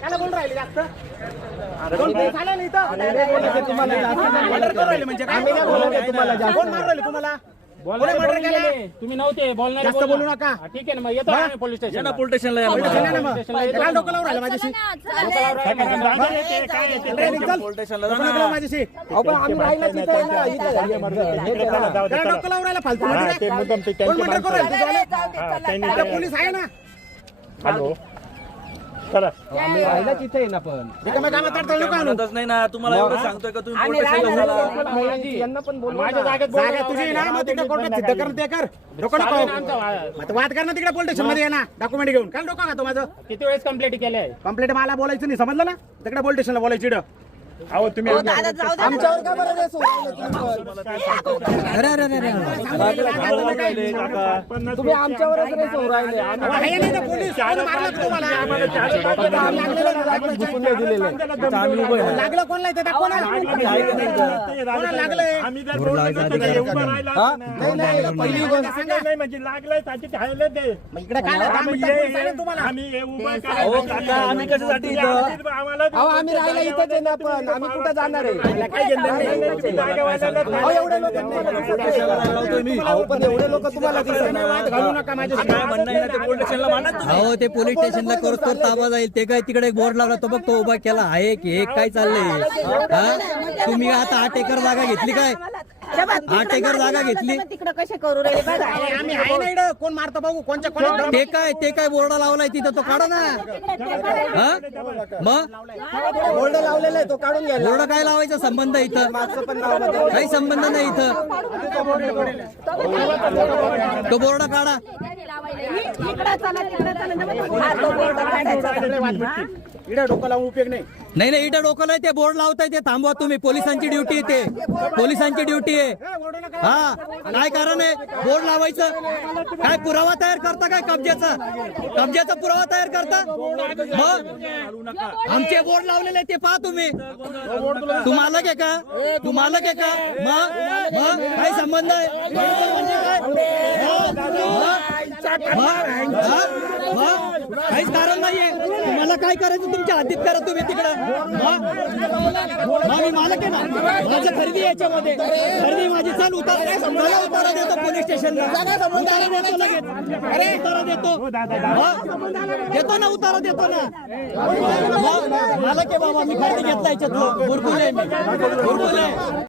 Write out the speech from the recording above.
त्याला राहिले जास्त? कोण करून राहिले? म्हणजे काय? कोण मारून राहिले तुम्हाला? कोणी murder केलं? तुम्ही नव्हते बोलणार जास्त बोलू नका. ठीक आहे ना मग येतो आम्ही पोलीस स्टेशन पोलीस स्टेशनला ना मग. काय डोकं लावून राहिलं माझ्याशी? ट्रेनिंग चल. डोकं नको लावू माझ्याशी. काय डोकं लावून राहिलं फालतू मध्ये? कोण murder करून राहिलं? पोलीस आहे ना. हॅलो. चला रिकाम्या कामात अडथळा नको आणू. नाही ना तुम्हाला एवढं सांगतोय का तुम्ही पोलीस स्टेशनला चला. माझ्या जागेत बोलू जागा तुझी आहे ना मग तिकडे कोर्टात सिद्ध करून ते कर. डोकं नको. मग आता वाद कर ना तिकडे पोलीस स्टेशनमध्ये ये ना डॉक्युमेंट घेऊन. काय डोकं खातो माझं? किती वेळेस कंप्लेंट केले आहे कंप्लेंट मला बोलायचं नाही समजलं ना? तिकडे पोलीस स्टेशनला बोलायची इकडं. अहो तुम्ही तुम्ही नाही मारलं का लागलं कोणला इथे दाखवा ना कोणाला लागलंय आम्ही जर ना. पहिली गोष्ट सांगा नाही म्हणजे लागलंय त्याची इकडे काय आम्ही हे- पोलीस आले तुम्हाला आम्ही हे उभं अहो, काका, आम्ही कशासाठी इथं? आम्हाला आम्ही राहिला इथंच आहे ना पण आम्ही कुठं जाणार आहे? काय घेणं नाही. अहो, एवढे लोक लावतोय मी? अहो, पण एवढे लोक तुम्हाला दिसत नाही. वाद घालू नका माझ्याशी. काय म्हणणं आहे? ना ते पोलीस स्टेशनला मांडा तुम्ही. अहो ते पोलीस स्टेशनला करोस तर ताबा जाईल. ते काय तिकडे एक बोर्ड लावला तो बघ तो उभा केला. आहे की हे काय चाललंय? हा? तुम्ही आता आठ एकर जागा घेतली काय? एकर जागा घेतली. तिकडे कसे करू रे? बघा. आम्ही आहे ना इकडं. कोण मारतो बघू? कोणच्या कोणात ते काय ते काय बोर्ड लावलाय तिथं? तो काढा ना. हा मग? बोर्ड लावलेला आहे तो काढून घ्यायला बोर्ड काय लावायचा संबंध इथं? काही संबंध नाही इथं. तो बोर्ड काढा. इकडे चला तिकडे चला. हा, तो बोर्ड काढायचा. इकडे डोकं लावून उपयोग नाही. नाही नाही इथं डोकं नाही ते बोर्ड लावताय ते थांबवा तुम्ही. पोलिसांची ड्युटी आहे ते. पोलिसांची ड्युटी आहे. हा काय कारण आहे? बोर्ड लावायचं. काय पुरावा तयार करता काय कब्जाचा कब्जाचा पुरावा तयार करता? मग? आमचे बोर्ड लावलेले ते पहा तुम्ही. तुम्हाला मालक का? तुम्हाला मालक का? मग? काय संबंध आहे म्हणजे काय मग? मग? हा? मग? काहीच कारण नाहीये तुम्हाला काय करायचं तुमच्या हद्दीत? करा तुम्ही तिकडं. मी मालक आहे ना? माझं खरेदी याच्यामध्ये. खरेदी माझी चाल उतार चला उतारा देतो पोलीस स्टेशनला. उतारा देतो लगेच. अरे. उतारा देतो. मग? देतो ना उतारा देतो ना? मालक आहे बाबा मी खरेदी घेतला याच्यातलं बुरकुले मी. बुरकुले